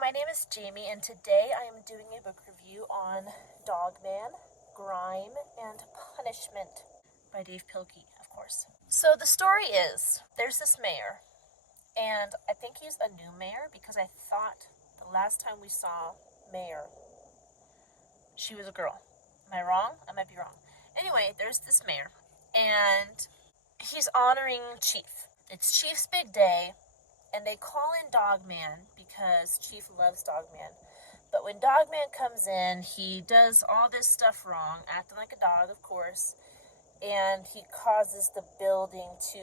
my name is Jamie, and today I am doing a book review on Dogman, Grime, and Punishment by Dave Pilkey, of course. So the story is, there's this mayor, and I think he's a new mayor because I thought the last time we saw Mayor, she was a girl. Am I wrong? I might be wrong. Anyway, there's this mayor, and he's honoring Chief. It's Chief's big day, and they call in Dogman because Chief loves Dogman. But when Dogman comes in, he does all this stuff wrong, acting like a dog, of course, and he causes the building to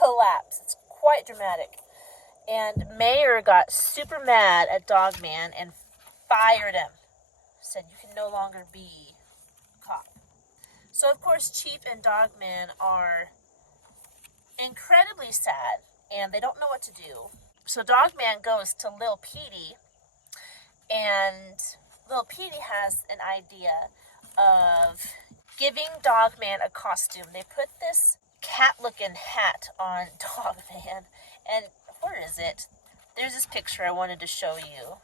collapse. It's quite dramatic. And Mayor got super mad at Dogman and fired him. Said, you can no longer be cop. So, of course, Chief and Dogman are incredibly sad, and they don't know what to do. So Dogman goes to Lil Petey, and Lil Petey has an idea of giving Dogman a costume. They put this cat-looking hat on Dogman, and where is it? There's this picture I wanted to show you,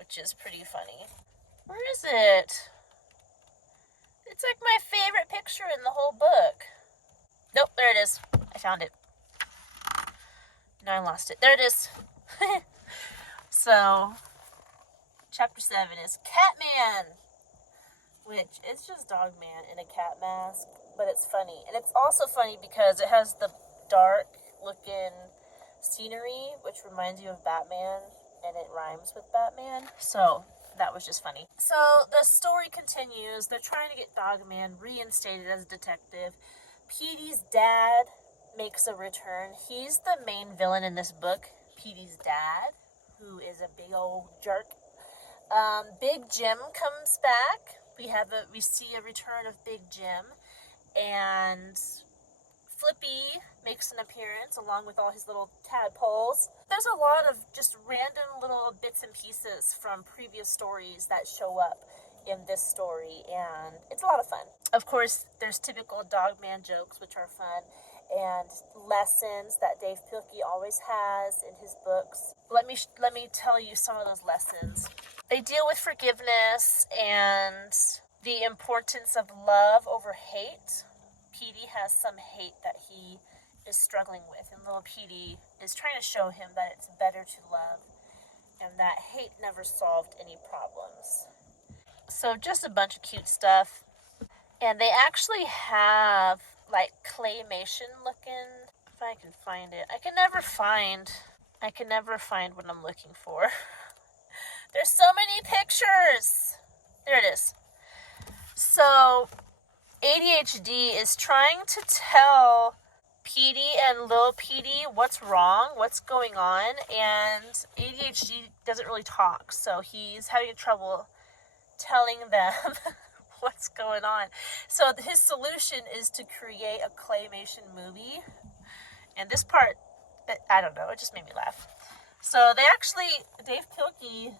which is pretty funny. Where is it? It's like my favorite picture in the whole book. Nope, there it is. I found it. No, I lost it. There it is. So, chapter 7 is Catman, which is just Dogman in a cat mask, but it's funny. And it's also funny because it has the dark-looking scenery, which reminds you of Batman, and it rhymes with Batman. So, that was just funny. So, the story continues. They're trying to get Dogman reinstated as a detective. Petey's dad makes a return. He's the main villain in this book, Petey's dad, who is a big old jerk. Big Jim comes back. We see a return of Big Jim, and Flippy makes an appearance along with all his little tadpoles. There's a lot of just random little bits and pieces from previous stories that show up in this story, and it's a lot of fun. Of course, there's typical Dogman jokes, which are fun, and lessons that Dave Pilkey always has in his books. Let me tell you some of those lessons. They deal with forgiveness and the importance of love over hate. Petey has some hate that he is struggling with, and little Petey is trying to show him that it's better to love and that hate never solved any problems. So just a bunch of cute stuff. And they actually have like claymation looking, if I can find it. I can never find what I'm looking for. There's so many pictures. There it is. So ADHD is trying to tell Petey and Lil Petey what's wrong, what's going on, and ADHD doesn't really talk, so he's having trouble telling them what's going on. So his solution is to create a claymation movie, and this part, I don't know, it just made me laugh. So Dave Pilkey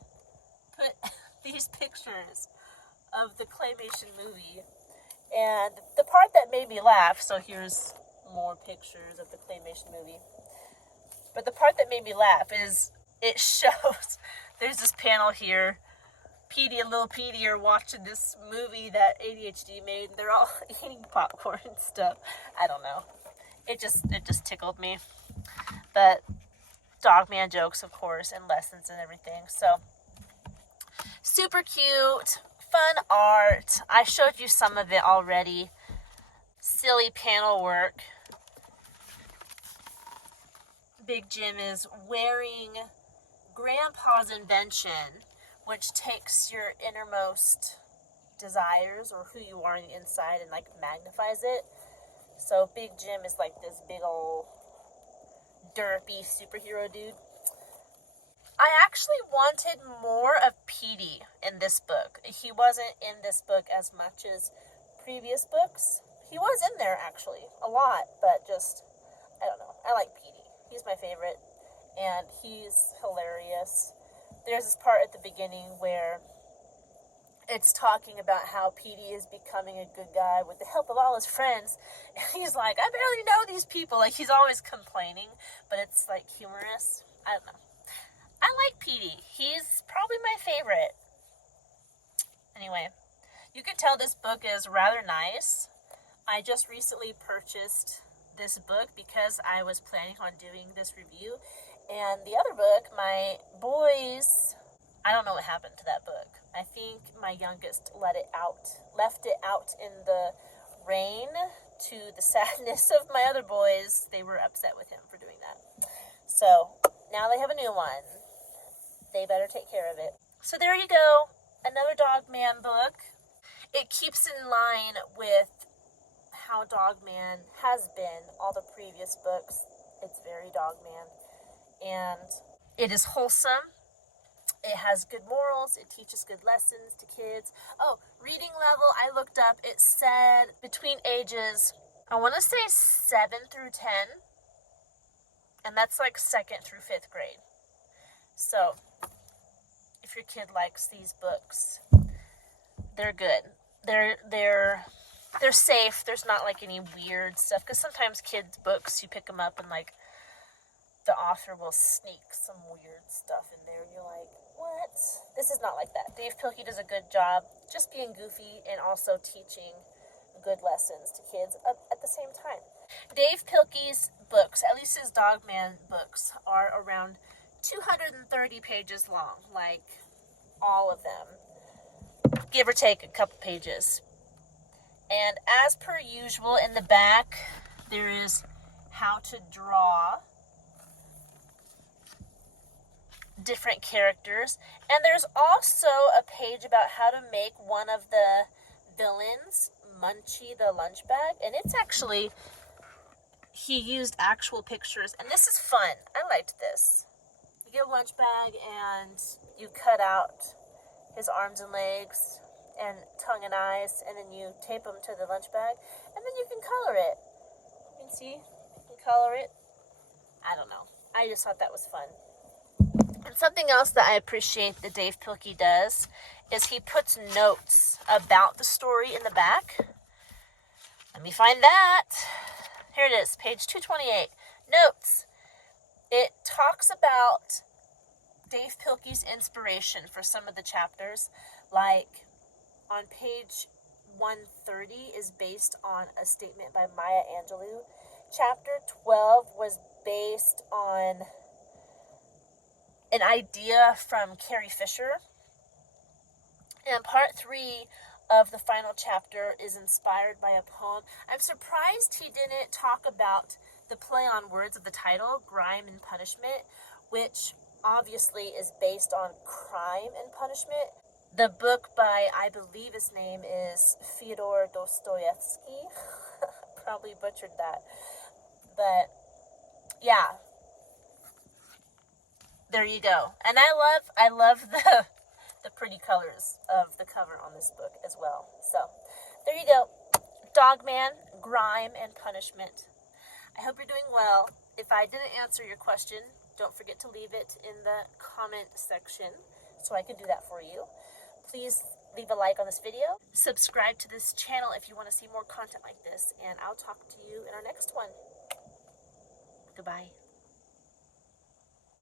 put these pictures of the claymation movie, and the part that made me laugh, so here's more pictures of the claymation movie, but the part that made me laugh is it shows, there's this panel here, Petey and Lil Petey are watching this movie that ADHD made, and they're all eating popcorn and stuff. I don't know. It just tickled me. But Dogman jokes, of course, and lessons and everything. So, super cute, fun art. I showed you some of it already. Silly panel work. Big Jim is wearing Grandpa's invention, which takes your innermost desires or who you are on the inside and like magnifies it. So Big Jim is like this big old derpy superhero dude. I actually wanted more of Petey in this book. He wasn't in this book as much as previous books. He was in there actually a lot, but just, I don't know. I like Petey. He's my favorite, and he's hilarious. There's this part at the beginning where it's talking about how Petey is becoming a good guy with the help of all his friends. And he's like, I barely know these people. Like, he's always complaining, but it's like humorous. I don't know. I like Petey. He's probably my favorite. Anyway, you can tell this book is rather nice. I just recently purchased this book because I was planning on doing this review. And the other book, my boys, I don't know what happened to that book. I think my youngest left it out in the rain, to the sadness of my other boys. They were upset with him for doing that. So now they have a new one. They better take care of it. So there you go. Another Dogman book. It keeps in line with how Dogman has been all the previous books. It's very Dogman. And it is wholesome. It has good morals. It teaches good lessons to kids. Oh, reading level, I looked up. It said between ages, I want to say 7 through 10. And that's like 2nd through 5th grade. So, if your kid likes these books, they're good. They're safe. There's not like any weird stuff. Because sometimes kids' books, you pick them up and like the author will sneak some weird stuff in there. And you're like, what? This is not like that. Dave Pilkey does a good job just being goofy and also teaching good lessons to kids at the same time. Dave Pilkey's books, at least his Dogman books, are around 230 pages long, like all of them, give or take a couple pages. And as per usual, in the back, there is how to draw different characters. And there's also a page about how to make one of the villains, Munchie the lunch bag. And it's actually, he used actual pictures. And this is fun. I liked this. You get a lunch bag and you cut out his arms and legs and tongue and eyes, and then you tape them to the lunch bag, and then you can color it. You can see, you can color it. I don't know. I just thought that was fun. And something else that I appreciate that Dave Pilkey does is he puts notes about the story in the back. Let me find that. Here it is, page 228. Notes. It talks about Dave Pilkey's inspiration for some of the chapters, like on page 130 is based on a statement by Maya Angelou. Chapter 12 was based on an idea from Carrie Fisher. And part 3 of the final chapter is inspired by a poem. I'm surprised he didn't talk about the play on words of the title, Grime and Punishment, which obviously is based on crime and punishment. The book by, I believe his name is Fyodor Dostoevsky. Probably butchered that. But, yeah. There you go. And I love the pretty colors of the cover on this book as well. So, there you go. Dogman, Grime, and Punishment. I hope you're doing well. If I didn't answer your question, don't forget to leave it in the comment section so I can do that for you. Please leave a like on this video. Subscribe to this channel if you want to see more content like this. And I'll talk to you in our next one. Goodbye.